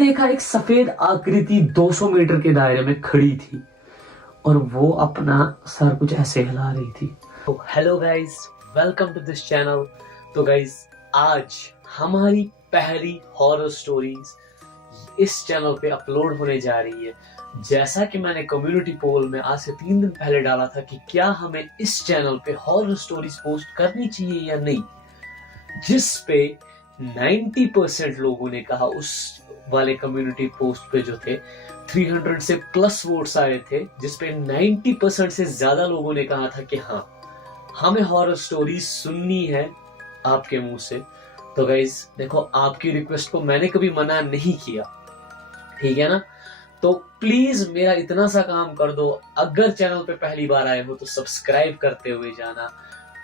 देखा एक सफेद आकृति 200 मीटर के दायरे में खड़ी थी और वो अपना सर कुछ ऐसे हिला रही थी। तो hello guys, welcome to this channel. तो गाइस, आज हमारी पहली हॉरर स्टोरीज इस चैनल पे अपलोड होने जा रही है। जैसा कि मैंने कम्युनिटी पोल में आज से 3 दिन पहले डाला था कि क्या हमें इस चैनल पे हॉरर स्टोरीज पोस्ट करनी चाहिए या नहीं, जिस पे 90% लोगों ने कहा, उस वाले कम्युनिटी पोस्ट पे जो थे 300 से प्लस वोट्स आए थे, जिसपे 90% से ज्यादा लोगों ने कहा था कि हाँ, हमें हॉरर स्टोरीज सुननी है आपके मुंह से। तो गाइज देखो, आपकी रिक्वेस्ट को मैंने कभी मना नहीं किया, ठीक है ना। तो प्लीज मेरा इतना सा काम कर दो, अगर चैनल पे पहली बार आए हो तो सब्सक्राइब करते हुए जाना,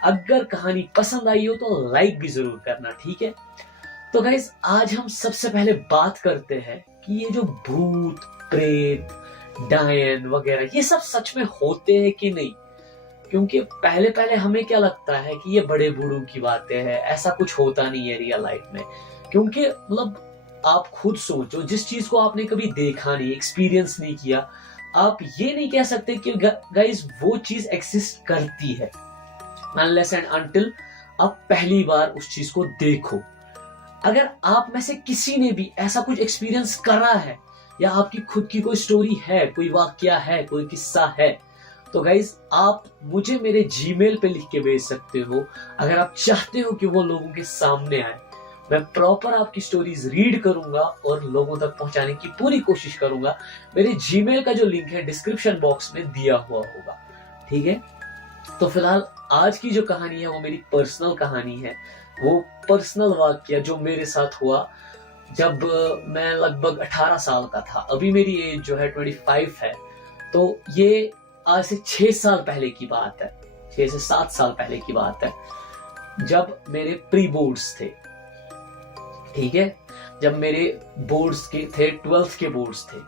अगर कहानी पसंद आई हो तो लाइक भी जरूर करना, ठीक है। तो गाइज, आज हम सबसे पहले बात करते हैं कि ये जो भूत प्रेत डायन वगैरह ये सब सच में होते हैं कि नहीं। क्योंकि पहले पहले हमें क्या लगता है कि ये बड़े बूढ़ों की बातें हैं, ऐसा कुछ होता नहीं है रियल लाइफ में। क्योंकि मतलब आप खुद सोचो, जिस चीज को आपने कभी देखा नहीं, एक्सपीरियंस नहीं किया, आप ये नहीं कह सकते कि गाइज वो चीज एक्सिस्ट करती है अनलेस एंड अनटिल आप पहली बार उस चीज को देखो। अगर आप में से किसी ने भी ऐसा कुछ एक्सपीरियंस करा है, या आपकी खुद की कोई स्टोरी है, कोई वाकया है, कोई किस्सा है, तो गाइज आप मुझे मेरे जीमेल पे लिख के भेज सकते हो। अगर आप चाहते हो कि वो लोगों के सामने आए, मैं प्रॉपर आपकी स्टोरीज रीड करूंगा और लोगों तक पहुंचाने की पूरी कोशिश करूंगा। मेरे जीमेल का जो लिंक है डिस्क्रिप्शन बॉक्स में दिया हुआ होगा, ठीक है। तो फिलहाल आज की जो कहानी है वो मेरी पर्सनल कहानी है, वो पर्सनल वाकया जो मेरे साथ हुआ जब मैं लगभग 18 साल का था। अभी मेरी एज जो है 25 है। तो ये आज से 6 साल पहले की बात है, 6 से 7 साल पहले की बात है, जब मेरे प्री बोर्ड्स थे, ठीक है। जब मेरे बोर्ड्स के थे, 12th के बोर्ड्स थे।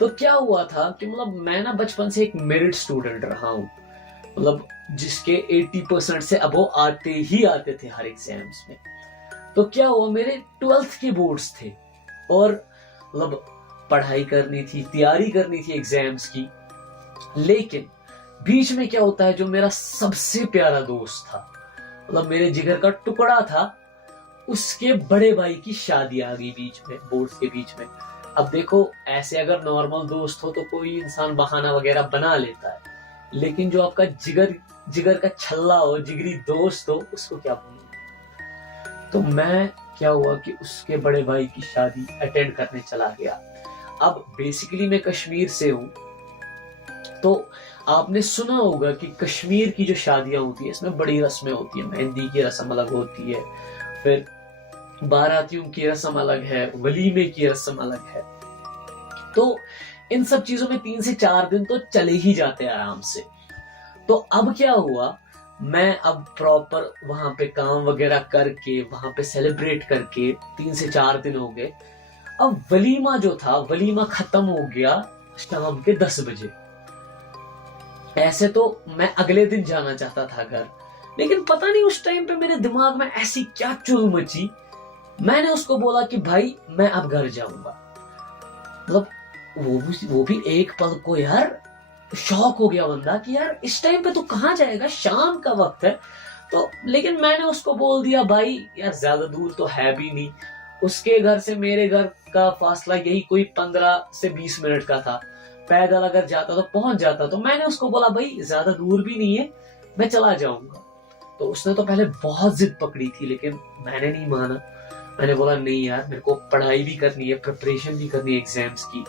तो क्या हुआ था कि मतलब मैं ना बचपन से एक मेरिट स्टूडेंट रहा हूं, मतलब जिसके 80% से अबो आते ही आते थे हर एग्जाम्स में। तो क्या हुआ, मेरे 12th के बोर्ड्स थे और मतलब पढ़ाई करनी थी, तैयारी करनी थी एग्जाम्स की। लेकिन बीच में क्या होता है, जो मेरा सबसे प्यारा दोस्त था, मतलब मेरे जिगर का टुकड़ा था, उसके बड़े भाई की शादी आ गई बीच में, बोर्ड्स के बीच में। अब देखो, ऐसे अगर नॉर्मल दोस्त हो तो कोई इंसान बहाना वगैरह बना लेता है, लेकिन जो आपका जिगर का छल्ला हो, जिगरी दोस्त हो, उसको क्या बोलूं। तो मैं क्या हुआ कि उसके बड़े भाई की शादी अटेंड करने चला गया। अब बेसिकली मैं कश्मीर से हूं, तो आपने सुना होगा कि कश्मीर की जो शादियां होती है इसमें बड़ी रस्में होती है। मेहंदी की रस्म अलग होती है, फिर बारातियों की रस्म अलग है, वलीमे की रस्म अलग है। तो इन सब चीजों में 3 से 4 दिन तो चले ही जाते हैं आराम से। तो अब क्या हुआ, मैं अब प्रॉपर वहां पे काम वगैरह करके, वहां पे सेलिब्रेट करके 3 से 4 दिन हो गए। अब वलीमा जो था, वलीमा खत्म हो गया शाम के 10 बजे। ऐसे तो मैं अगले दिन जाना चाहता था घर, लेकिन पता नहीं उस टाइम पे मेरे दिमाग में ऐसी क्या चुल मची, मैंने उसको बोला कि भाई मैं अब घर जाऊंगा। मतलब वो भी एक पल को यार शॉक हो गया बंदा कि यार इस टाइम पे तो कहाँ जाएगा, शाम का वक्त है। तो लेकिन मैंने उसको बोल दिया, भाई यार ज्यादा दूर तो है भी नहीं, उसके घर से मेरे घर का फासला यही कोई 15 से 20 मिनट का था, पैदल अगर जाता तो पहुंच जाता। तो मैंने उसको बोला, भाई ज्यादा दूर भी नहीं है, मैं चला जाऊंगा। तो उसने तो पहले बहुत जिद पकड़ी थी, लेकिन मैंने नहीं माना। मैंने बोला नहीं यार, मेरे को पढ़ाई भी करनी है, प्रिपरेशन भी करनी है एग्जाम्स की।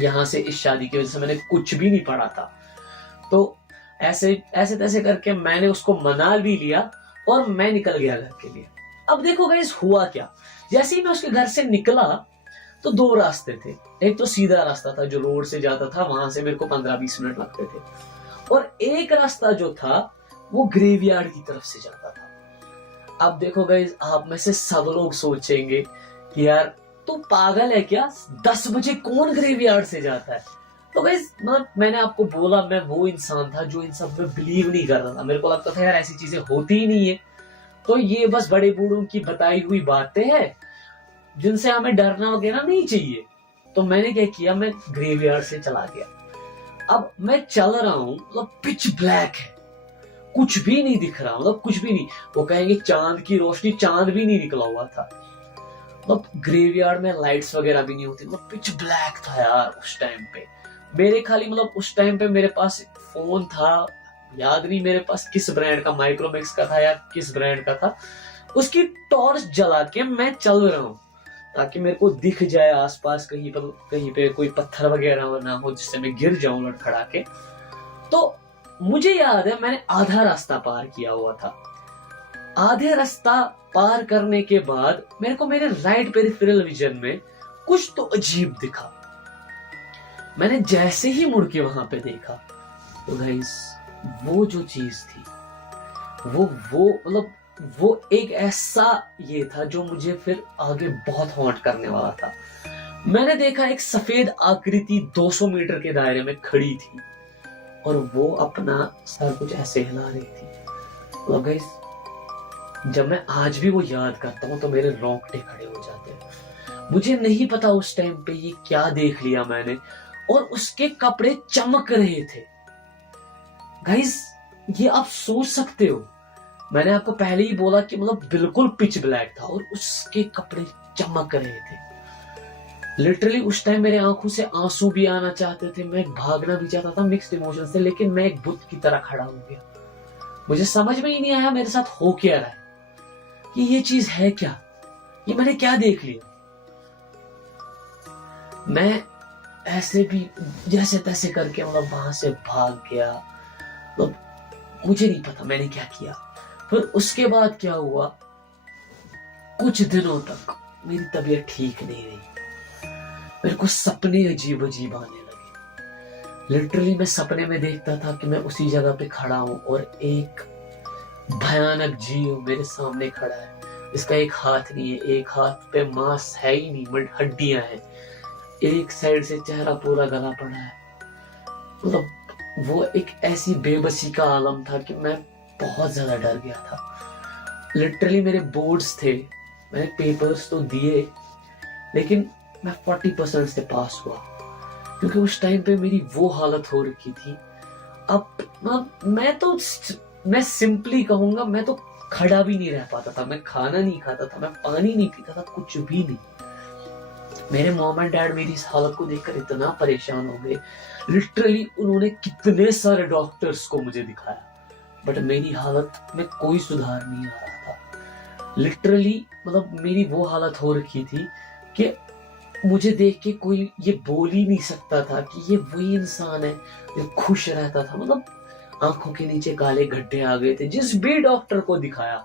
यहाँ से इस शादी की वजह से मैंने कुछ भी नहीं पढ़ा था। तो ऐसे तैसे करके मैंने उसको मना भी लिया और मैं निकल गया घर के लिए। अब देखो गाइस, हुआ क्या, जैसे ही मैं उसके घर से निकला तो 2 रास्ते थे। एक तो सीधा रास्ता था जो रोड से जाता था, वहां से मेरे को 15-20 मिनट लगते थे, और एक रास्ता जो था वो ग्रेवयार्ड की तरफ से जाता था। अब देखो गाइस, आप में से सब लोग सोचेंगे कि यार तू पागल है क्या, 10 बजे कौन ग्रेवयार्ड से जाता है। तो गाइस, मैंने आपको बोला, मैं वो इंसान था जो इन सब में बिलीव नहीं करता था। मेरे को लगता था यार ऐसी चीजें होती ही नहीं है, तो ये बस बड़े बूढ़ों की बताई हुई बातें हैं, जिनसे हमें डरना वगैरह नहीं चाहिए। तो मैंने क्या किया, मैं ग्रेवयार्ड से चला गया। अब मैं चल रहा हूँ, मतलब पिच ब्लैक है, कुछ भी नहीं दिख रहा, मतलब कुछ भी नहीं। वो कहेंगे चांद की रोशनी, चांद भी नहीं निकला हुआ था। मतलब ग्रेवयार्ड में लाइट्स वगैरह भी नहीं होती, मतलब पिच ब्लैक था यार उस टाइम पे। मेरे खाली मतलब उस टाइम पे मेरे पास फोन था, याद नहीं मेरे पास किस ब्रांड का, माइक्रोमैक्स का था या किस ब्रांड का था। उसकी टॉर्च जला के मैं चल रहा हूँ ताकि मेरे को दिख जाए आसपास कहीं पे कोई पत्थर वगैरह ना हो जिससे मैं गिर जाऊं लड़खड़ा के। तो मुझे याद है मैंने आधा रास्ता पार किया हुआ था। आधे रास्ता पार करने के बाद मेरे को मेरे राइट पेरिफेरल विजन में कुछ तो अजीब दिखा। मैंने जैसे ही मुड़ के वहां पे देखा तो गाइस वो जो चीज थी वो मतलब वो एक ऐसा ये था जो मुझे फिर आगे बहुत हॉन्ट करने वाला था। मैंने देखा एक सफेद आकृति 200 मीटर के दायरे में खड़ी थी और वो अपना सर कुछ ऐसे हिला रही थी। तो गाइस जब मैं आज भी वो याद करता हूँ तो मेरे रोंगटे खड़े हो जाते हैं। मुझे नहीं पता उस टाइम पे ये क्या देख लिया मैंने, और उसके कपड़े चमक रहे थे। गाइस ये आप सोच सकते हो, मैंने आपको पहले ही बोला कि मतलब बिल्कुल पिच ब्लैक था और उसके कपड़े चमक रहे थे। लिटरली उस टाइम मेरे आंखों से आंसू भी आना चाहते थे, मैं भागना भी चाहता था मिक्स्ड इमोशन से, लेकिन मैं एक बुत की तरह खड़ा हो गया। मुझे समझ में ही नहीं आया मेरे साथ हो क्या रहा है, कि ये चीज है क्या, ये मैंने क्या देख लिया। मैं ऐसे भी जैसे तैसे करके मतलब वहां से भाग गया। मतलब मुझे नहीं पता मैंने क्या किया। फिर उसके बाद क्या हुआ, कुछ दिनों तक मेरी तबीयत ठीक नहीं रही। मेरे को सपने अजीब अजीब आने लगे। लिटरली मैं सपने में देखता था कि मैं उसी जगह पे खड़ा हूं और एक भयानक जीव मेरे सामने खड़ा है। इसका एक हाथ नहीं है, एक हाथ पे मांस है ही नहीं, बट हड्डियां हैं। एक साइड से चेहरा पूरा गला पड़ा है। मतलब वो एक ऐसी बेबसी का आलम था कि मैं बहुत ज्यादा डर गया था। लिटरली मेरे बोर्ड्स थे, मैंने पेपर्स तो दिए, लेकिन मैं 40% से पास हुआ, क्योंकि उस टाइम पे मेरी वो हालत हो रखी थी। अब मैं सिंपली कहूंगा, मैं तो खड़ा भी नहीं रह पाता था, मैं खाना नहीं खाता था, मैं पानी नहीं पीता था, कुछ भी नहीं। मेरे मॉम एंड डैड मेरी इस हालत को देखकर इतना परेशान हो गए। लिटरली उन्होंने कितने सारे डॉक्टर्स को मुझे दिखाया, बट मेरी हालत में कोई सुधार नहीं आ रहा था। लिटरली मतलब मेरी वो हालत हो रखी थी कि मुझे देख के कोई ये बोल ही नहीं सकता था कि ये वही इंसान है जो खुश रहता था। मतलब आंखों के नीचे काले गड्ढे आ गए थे। जिस भी डॉक्टर को दिखाया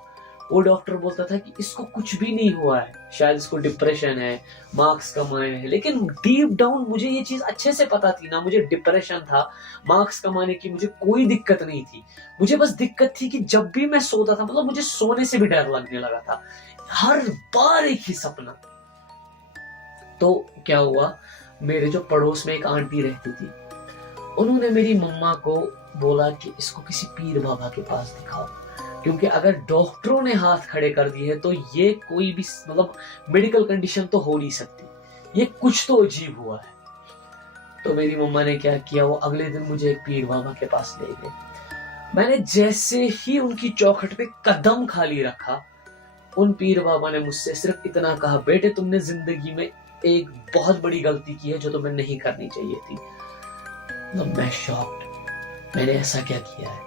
वो डॉक्टर बोलता था कि इसको कुछ भी नहीं हुआ है, शायद इसको डिप्रेशन है, मार्क्स कम आए हैं। लेकिन डीप डाउन मुझे ये चीज अच्छे से पता थी ना, मुझे डिप्रेशन था, मार्क्स कमाने की मुझे कोई दिक्कत नहीं थी। मुझे बस दिक्कत थी कि जब भी मैं सोता था, मतलब मुझे सोने से भी डर लगने लगा था, हर बार एक ही सपना। तो क्या हुआ, मेरे जो पड़ोस में एक आंटी रहती थी, उन्होंने मेरी मम्मा को बोला कि इसको किसी पीर बाबा के पास दिखाओ, क्योंकि अगर डॉक्टरों ने हाथ खड़े कर दिए तो ये कोई भी मतलब मेडिकल कंडीशन तो हो नहीं सकती, ये कुछ तो अजीब हुआ है। तो मेरी मम्मा ने क्या किया, वो अगले दिन मुझे एक पीर बाबा के पास ले गए। मैंने जैसे ही उनकी चौखट पे कदम खाली रखा, उन पीर बाबा ने मुझसे सिर्फ इतना कहा, बेटे तुमने जिंदगी में एक बहुत बड़ी गलती की है जो तुम्हें नहीं करनी चाहिए थी। तो मैं शॉक्ड, मैंने ऐसा क्या किया है?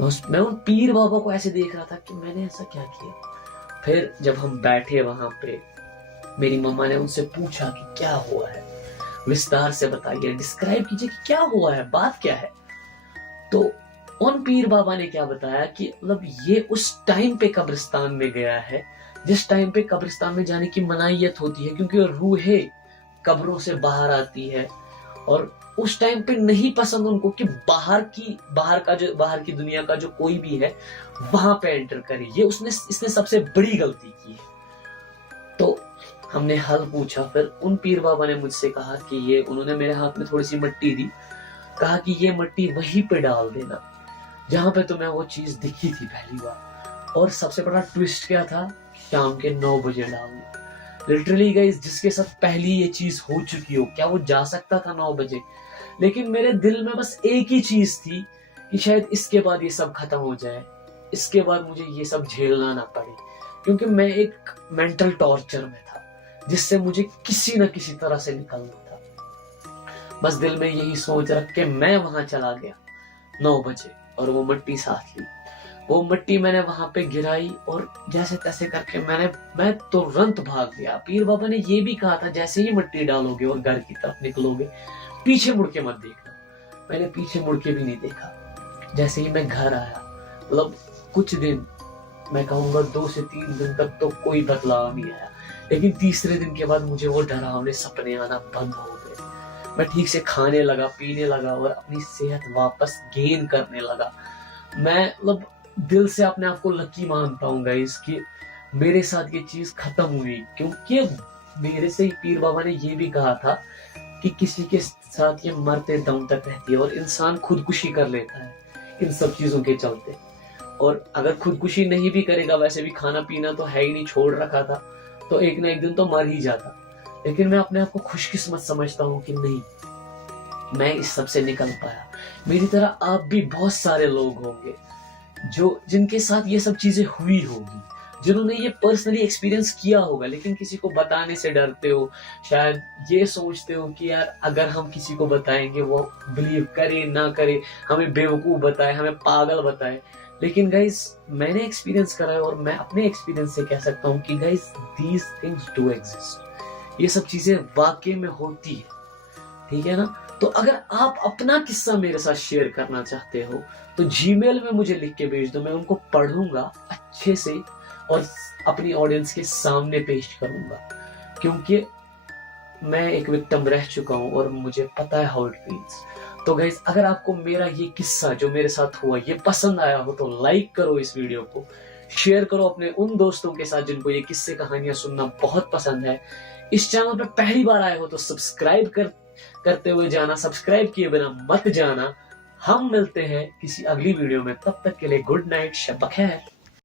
मैं उन पीर बाबा को ऐसे देख रहा था कि मैंने ऐसा क्या किया। फिर जब हम बैठे वहां पे, मेरी मम्मा ने उनसे पूछा कि क्या हुआ है, विस्तार से बताइए, डिस्क्राइब कीजिए कि क्या हुआ है, बात क्या है। तो उन पीर बाबा ने क्या बताया कि मतलब ये उस टाइम पे कब्रिस्तान में गया है जिस टाइम पे कब्रिस्तान में जाने की मनाहियत होती है, क्योंकि रूहें कब्रों से बाहर आती है, और उस टाइम पे नहीं पसंद उनको कि बाहर की दुनिया का जो कोई भी है वहां पे एंटर करे। ये इसने सबसे बड़ी गलती की है। तो हमने हल पूछा। फिर उन पीर बाबा ने मुझसे कहा कि ये, उन्होंने मेरे हाथ में थोड़ी सी मिट्टी दी, कहा कि ये मिट्टी वहीं पे डाल देना जहां पे तुम्हें वो चीज दिखी थी पहली बार। और सबसे बड़ा ट्विस्ट क्या था, शाम के 9 बजे डालना। लिटरली गाइस, जिसके साथ पहली ये चीज हो चुकी हो, क्या वो जा सकता था 9 बजे? लेकिन मेरे दिल में बस एक ही चीज थी कि शायद इसके बाद ये सब खत्म हो जाए, इसके बाद मुझे ये सब झेलना ना पड़े, क्योंकि मैं एक मेंटल टॉर्चर में था जिससे मुझे किसी न किसी तरह से निकलना था। बस दिल में यही सोच रख के मैं वहां चला गया 9 बजे और वो मिट्टी साथ ली। वो मिट्टी मैंने वहां पे गिराई और जैसे तैसे करके मैं तुरंत भाग गया। पीर बाबा ने ये भी कहा था, जैसे ही मिट्टी डालोगे और घर की तरफ निकलोगे, पीछे मुड़ के मत देखना। मैंने पीछे मुड़ के भी नहीं देखा। जैसे ही मैं घर आया, मतलब कुछ दिन, मैं कहूंगा 2 से 3 दिन तक तो कोई बदलाव नहीं आया, लेकिन तीसरे दिन के बाद मुझे वो डरावने सपने आना बंद हो गए। मैं ठीक से खाने लगा, पीने लगा और अपनी सेहत वापस गेन करने लगा। मैं मतलब दिल से अपने आप को लकी मानता हूँ गाइस कि मेरे साथ ये चीज खत्म हुई, क्योंकि मेरे से ही पीर बाबा ने ये भी कहा था कि किसी के साथ ये मरते दम तक रहती है और इंसान खुदकुशी कर लेता है इन सब चीजों के चलते। और अगर खुदकुशी नहीं भी करेगा, वैसे भी खाना पीना तो है ही नहीं, छोड़ रखा था, तो एक ना एक दिन तो मर ही जाता। लेकिन मैं अपने आप को खुशकिस्मत समझता हूँ कि नहीं, मैं इस सब से निकल पाया। मेरी तरह आप भी बहुत सारे लोग होंगे जिनके साथ ये सब चीजें हुई होगी, जिन्होंने ये पर्सनली एक्सपीरियंस किया होगा, लेकिन किसी को बताने से डरते हो। शायद ये सोचते हो कि यार अगर हम किसी को बताएंगे वो बिलीव करे ना करे, हमें बेवकूफ बताए, हमें पागल बताए। लेकिन गाइस, मैंने एक्सपीरियंस करा है और मैं अपने एक्सपीरियंस से कह सकता हूँ कि guys, these things do exist. ये सब चीजें वाकई में होती है, ठीक है ना? तो अगर आप अपना किस्सा मेरे साथ शेयर करना चाहते हो तो जीमेल में मुझे लिख के भेज दो। मैं उनको पढ़ूंगा अच्छे से और अपनी ऑडियंस के सामने पेश करूंगा, क्योंकि मैं एक विक्टिम रह चुका हूं और मुझे पता है हाउ इट फील्स। तो गाइस, अगर आपको मेरा ये किस्सा जो मेरे साथ हुआ ये पसंद आया हो तो लाइक करो इस वीडियो को, शेयर करो अपने उन दोस्तों के साथ जिनको ये किस्से कहानियां सुनना बहुत पसंद है। इस चैनल पर पहली बार आए हो तो सब्सक्राइब करते हुए जाना, सब्सक्राइब किए बिना मत जाना। हम मिलते हैं किसी अगली वीडियो में, तब तक के लिए गुड नाइट, शब बखैर।